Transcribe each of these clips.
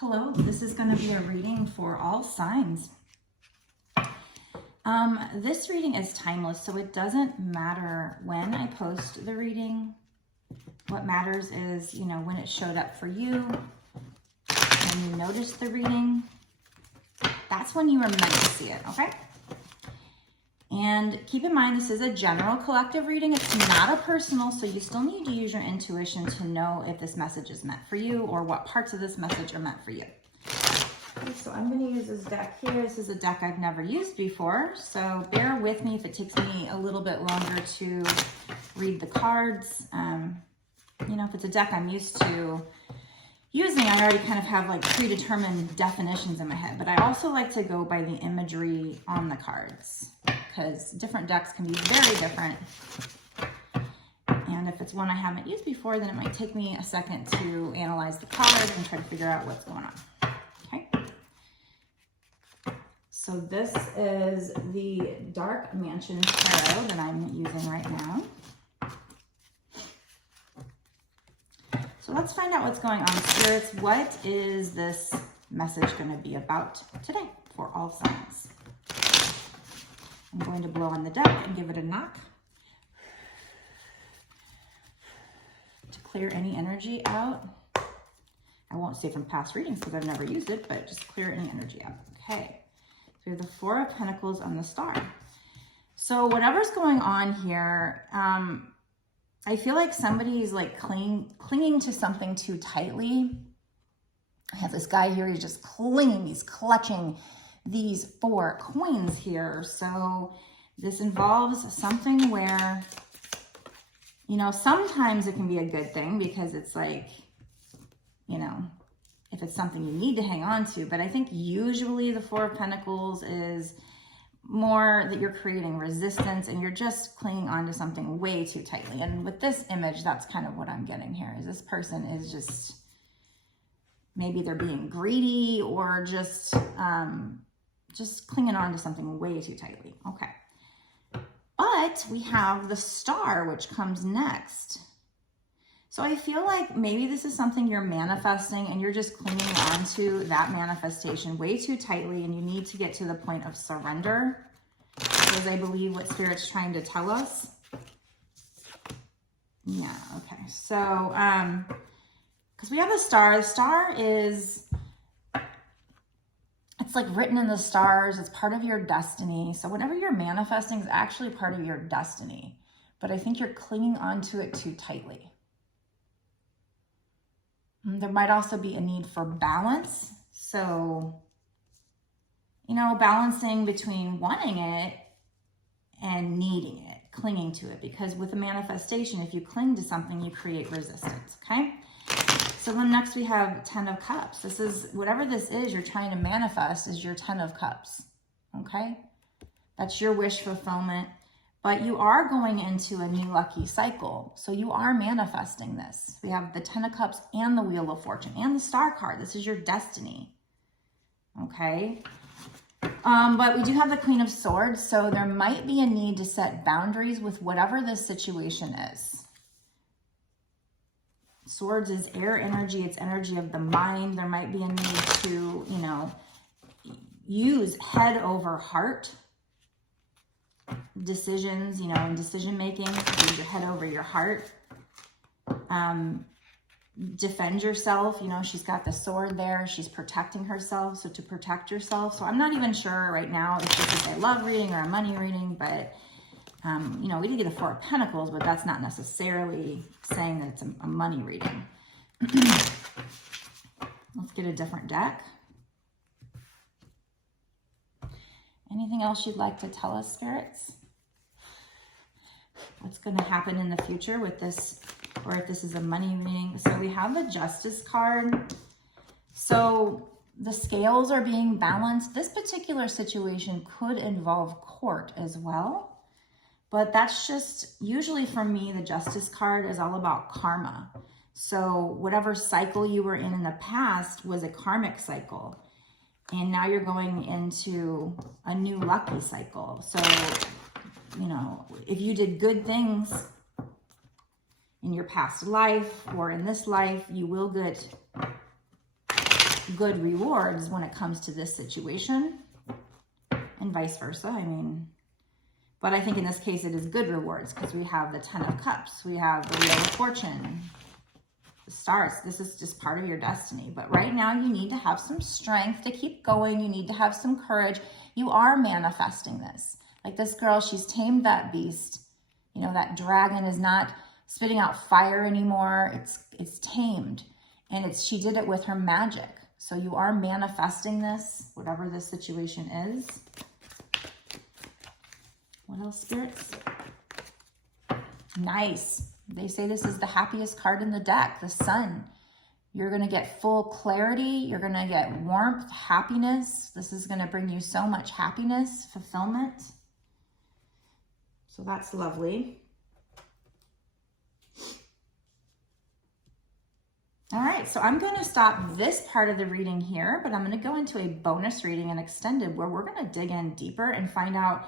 Hello, this is going to be a reading for all signs. This reading is timeless, so it doesn't matter when I post the reading. What matters is, when it showed up for you, when you noticed the reading, that's when you were meant to see it, okay? And keep in mind, this is a general collective reading. It's not a personal, so you still need to use your intuition to know if this message is meant for you or what parts of this message are meant for you. Okay, so I'm going to use this deck here. This is a deck I've never used before, so bear with me if it takes me a little bit longer to read the cards. If it's a deck I'm used to using, I already kind of have like predetermined definitions in my head, but I also like to go by the imagery on the cards because different decks can be very different. And if it's one I haven't used before, then it might take me a second to analyze the card and try to figure out what's going on. Okay. So this is the Dark Mansion Tarot that I'm using right now. So let's find out what's going on, spirits. What is this message going to be about today for all signs? I'm going to blow on the deck and give it a knock to clear any energy out. I won't say from past readings because I've never used it, but just clear any energy out. Okay. So we have the Four of Pentacles on the Star. So whatever's going on here, I feel like somebody's like clinging to something too tightly. I have this guy here, he's just clinging, he's clutching these four coins here. So this involves something where, sometimes it can be a good thing because it's like, if it's something you need to hang on to. But I think usually the Four of Pentacles is more that you're creating resistance and you're just clinging on to something way too tightly. And with this image, that's kind of what I'm getting here, is this person is just, maybe they're being greedy or just clinging on to something way too tightly. Okay. But we have the Star, which comes next. So I feel like maybe this is something you're manifesting and you're just clinging on to that manifestation way too tightly, and you need to get to the point of surrender, because I believe what Spirit's trying to tell us. Yeah, okay. So, because we have the Star. The Star is, it's like written in the stars. It's part of your destiny. So whatever you're manifesting is actually part of your destiny. But I think you're clinging onto it too tightly. There might also be a need for balance. So, balancing between wanting it and needing it, clinging to it. Because with a manifestation, if you cling to something, you create resistance, okay? So then next we have Ten of Cups. This is, whatever this is you're trying to manifest is your Ten of Cups, okay? That's your wish fulfillment. But you are going into a new lucky cycle. So you are manifesting this. We have the Ten of Cups and the Wheel of Fortune and the Star card. This is your destiny. Okay. But we do have the Queen of Swords. So there might be a need to set boundaries with whatever this situation is. Swords is air energy. It's energy of the mind. There might be a need to, use head over heart decisions, in decision making. Use your head over your heart. Defend yourself. She's got the sword there. She's protecting herself. So to protect yourself. So I'm not even sure right now if this is a love reading or a money reading, but we did get the Four of Pentacles, but that's not necessarily saying that it's a money reading. Let's get a different deck. Anything else you'd like to tell us, spirits? What's going to happen in the future with this, or if this is a money reading? So we have the Justice card. So the scales are being balanced. This particular situation could involve court as well. But that's just, usually for me, the Justice card is all about karma. So whatever cycle you were in the past was a karmic cycle. And now you're going into a new lucky cycle. So, if you did good things in your past life or in this life, you will get good rewards when it comes to this situation, and vice versa. I mean, but I think in this case it is good rewards because we have the 10 of Cups, we have the Wheel of Fortune, the Stars. This is just part of your destiny. But right now you need to have some strength to keep going. You need to have some courage. You are manifesting this. Like this girl, she's tamed that beast. You know, that dragon is not spitting out fire anymore. It's tamed. And she did it with her magic. So you are manifesting this, whatever this situation is. What else, spirits? Nice. They say this is the happiest card in the deck, the Sun. You're going to get full clarity. You're going to get warmth, happiness. This is going to bring you so much happiness, fulfillment. So that's lovely. All right, so I'm going to stop this part of the reading here, but I'm going to go into a bonus reading and extended where we're going to dig in deeper and find out,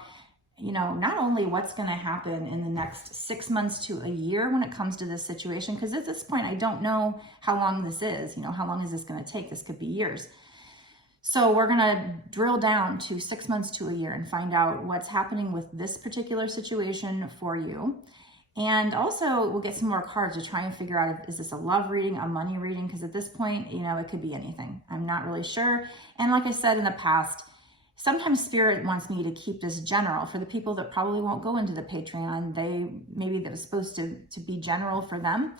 you know, not only what's going to happen in the next 6 months to a year when it comes to this situation, because at this point, I don't know how long this is. You know, how long is this going to take? This could be years. So we're going to drill down to 6 months to a year and find out what's happening with this particular situation for you. And also we'll get some more cards to try and figure out, is this a love reading, a money reading? Because at this point, you know, it could be anything. I'm not really sure. And like I said in the past, sometimes Spirit wants me to keep this general for the people that probably won't go into the Patreon. Maybe that was supposed to be general for them.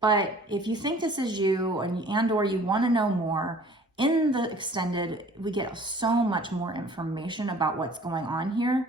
But if you think this is you and or you want to know more, in the extended, we get so much more information about what's going on here.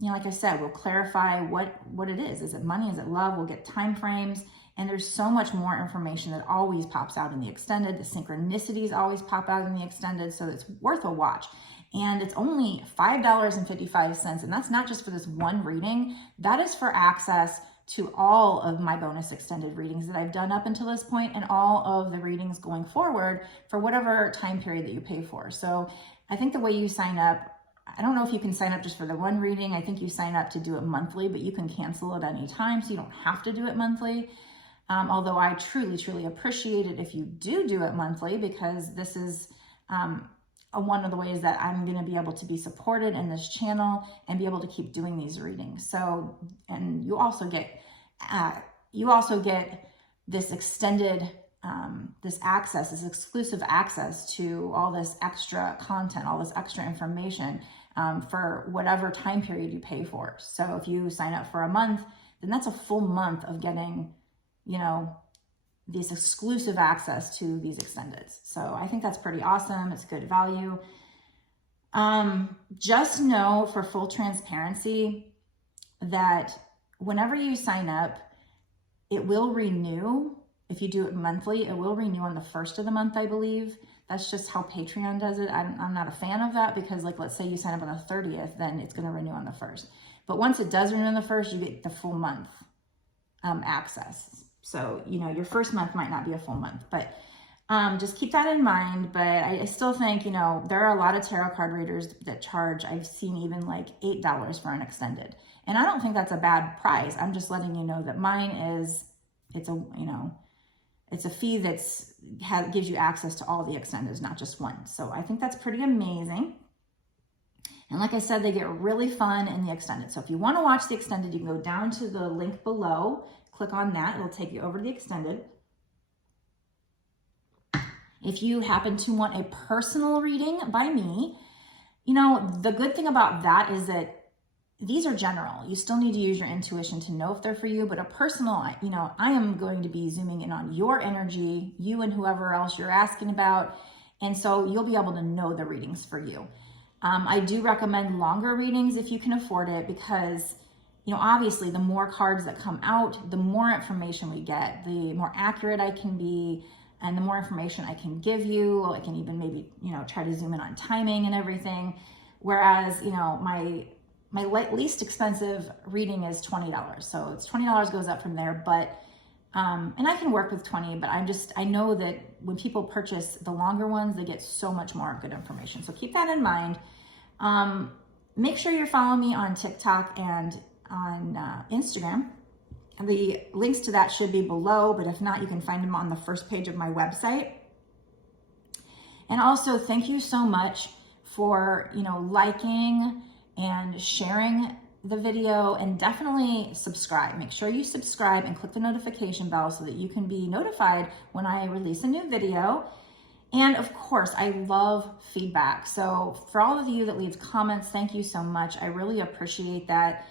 You know, like I said, we'll clarify what it is. Is it money? Is it love? We'll get time frames. And there's so much more information that always pops out in the extended. The synchronicities always pop out in the extended. So it's worth a watch. And it's only $5.55. And that's not just for this one reading. That is for access to all of my bonus extended readings that I've done up until this point and all of the readings going forward for whatever time period that you pay for. So I think the way you sign up, I don't know if you can sign up just for the one reading. I think you sign up to do it monthly, but you can cancel at any time, so you don't have to do it monthly. Although I truly, truly appreciate it if you do it monthly, because this is one of the ways that I'm going to be able to be supported in this channel and be able to keep doing these readings. So, and you also get this extended this access, this exclusive access to all this extra content, all this extra information for whatever time period you pay for. So if you sign up for a month, then that's a full month of getting, you know, this exclusive access to these extendeds. So I think that's pretty awesome. It's good value. Just know, for full transparency, that whenever you sign up, it will renew. If you do it monthly, it will renew on the 1st of the month, I believe. That's just how Patreon does it. I'm not a fan of that because, like, let's say you sign up on the 30th, then it's going to renew on the 1st. But once it does renew on the 1st, you get the full month access. So, you know, your first month might not be a full month, but just keep that in mind. But I still think, you know, there are a lot of tarot card readers that charge, I've seen even like $8 for an extended. And I don't think that's a bad price. I'm just letting you know that mine is, it's a fee that's gives you access to all the extendeds, not just one. So I think that's pretty amazing. And like I said, they get really fun in the extended. So if you want to watch the extended, you can go down to the link below, click on that. It'll take you over to the extended. If you happen to want a personal reading by me, you know, the good thing about that is that these are general. You still need to use your intuition to know if they're for you, but a personal, you know, I am going to be zooming in on your energy, you and whoever else you're asking about. And so you'll be able to know the readings for you. I do recommend longer readings if you can afford it, because, you know, obviously the more cards that come out, the more information we get, the more accurate I can be, and the more information I can give you. I can even maybe, you know, try to zoom in on timing and everything. Whereas, you know, my least expensive reading is $20. So it's $20 goes up from there, but, and I can work with 20, but I know that when people purchase the longer ones, they get so much more good information. So keep that in mind. Make sure you're following me on TikTok and on Instagram. The links to that should be below, but if not, you can find them on the first page of my website. And also, thank you so much for, liking and sharing the video, and definitely subscribe. Make sure you subscribe and click the notification bell so that you can be notified when I release a new video. And of course, I love feedback. So for all of you that leave comments, thank you so much. I really appreciate that.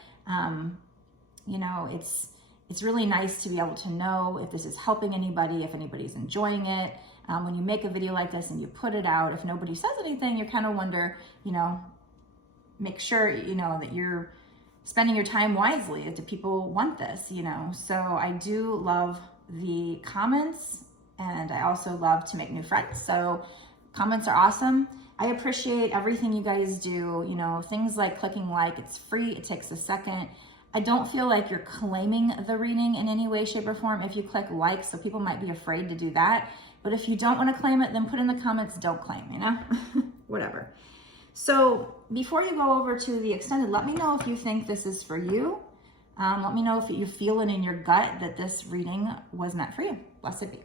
It's really nice to be able to know if this is helping anybody, if anybody's enjoying it. When you make a video like this and you put it out, if nobody says anything, you kind of wonder, make sure, that you're spending your time wisely. Do people want this, So I do love the comments, and I also love to make new friends. So comments are awesome. I appreciate everything you guys do. Things like clicking like, it's free, it takes a second. I don't feel like you're claiming the reading in any way, shape, or form if you click like, so people might be afraid to do that. But if you don't want to claim it, then put in the comments, don't claim, whatever. So before you go over to the extended, let me know if you think this is for you. Let me know if you feel it in your gut that this reading was meant for you. Blessed be.